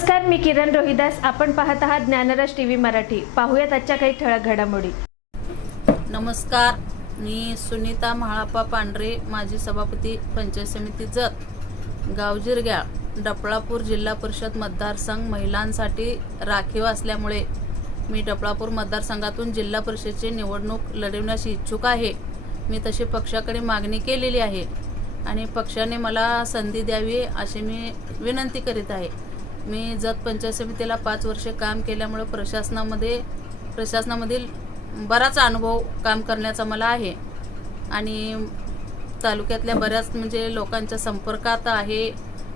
नमस्कार, मी किरण रोहिदास. आपण पाहत आहात ज्ञानरस टीव्ही मराठी. पाहूयात आजच्या काही ठळक घडामोडी. नमस्कार, मी सुनीता महाळप्पा पांढरे, माजी सभापती पंचायत समिती जत, गाव जिरग्याळ, डफळापूर जिल्हा परिषद मतदारसंघ महिलांसाठी राखीव असल्यामुळे मी डफळापूर मतदारसंघातून जिल्हा परिषदेची निवडणूक लढवण्याची इच्छुक आहे. मी तशी पक्षाकडे मागणी केलेली आहे आणि पक्षाने मला संधी द्यावी अशी मी विनंती करीत आहे. मी जत पंचायत समितीला 5 वर्षे काम केल्यामुळे प्रशासनामधील बराच अनुभव काम करण्याचा मला आहे आणि तालुक्यातल्या बऱ्याच लोकांच्या संपर्कात आहे.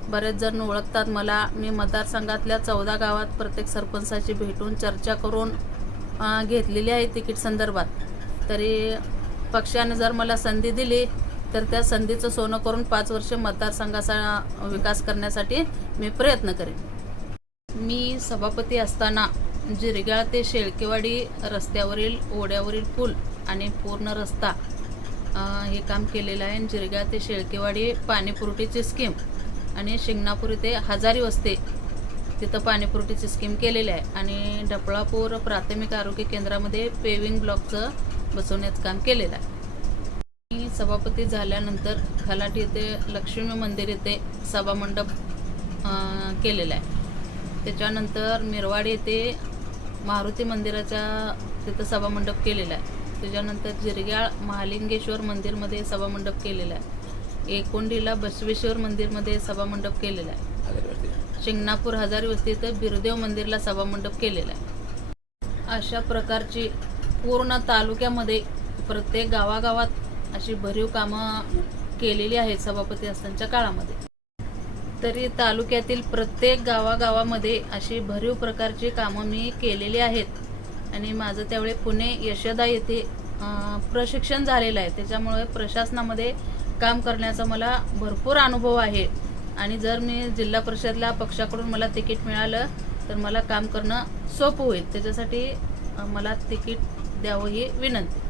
बरेच जण ओळखतात मला. मी मतदारसंघातल्या 14 गावात प्रत्येक सरपंचाची भेटून चर्चा करून घेतलेली आहे तिकीट संदर्भात. तरी पक्षाने जर मला संधी दिली तर त्या संधीचं सोनं करून 5 वर्षे मतदारसंघाचा विकास करण्यासाठी मी प्रयत्न करेन. मी सभापती असताना जिरग्याळ ते शेळकेवाडी रस्त्यावरील ओढ्यावरील पूल आणि पूर्ण रस्ता हे काम केलेलं आहे. जिरग्याळ ते शेळकेवाडी पाणीपुरवठ्याची स्कीम आणि शिंगणापूर इथे हजारी वस्ती तिथं पाणीपुरवठ्याची स्कीम केलेली आहे आणि डफळापूर प्राथमिक आरोग्य केंद्रामध्ये पेविंग ब्लॉकचं बसवण्याचं काम केलेलं आहे. मी सभापती झाल्यानंतर खलाटी येथे लक्ष्मी मंदिर येथे सभामंडप केलेला आहे. त्याच्यानंतर मिरवाड येथे मारुती मंदिराच्या तिथं सभामंडप केलेला आहे. त्याच्यानंतर जिरग्याळ महालिंगेश्वर मंदिरमध्ये सभामंडप केलेला आहे. एकोंडीला बसवेश्वर मंदिरमध्ये सभामंडप केलेला आहे. शिंगणापूर हजारी वस्ती इथं बिरदेव मंदिरला सभामंडप केलेला आहे. अशा प्रकारची पूर्ण तालुक्यामध्ये प्रत्येक गावागावात अशी भरीव कामं केलेली आहेत सभापती असतानाच्या काळामध्ये. तरी तालुक्यातील प्रत्येक गावागावामध्ये अशी भरीव प्रकारची कामं मी केलेली आहेत आणि माझं त्यावेळी पुणे यशोदा येथे प्रशिक्षण झालेलं आहे. त्याच्यामुळे प्रशासनामध्ये काम करण्याचा मला भरपूर अनुभव आहे आणि जर मी जिल्हा परिषदला पक्षाकडून मला तिकीट मिळालं तर मला काम करणं सोपं होईल. त्याच्यासाठी मला तिकीट द्यावं ही विनंती.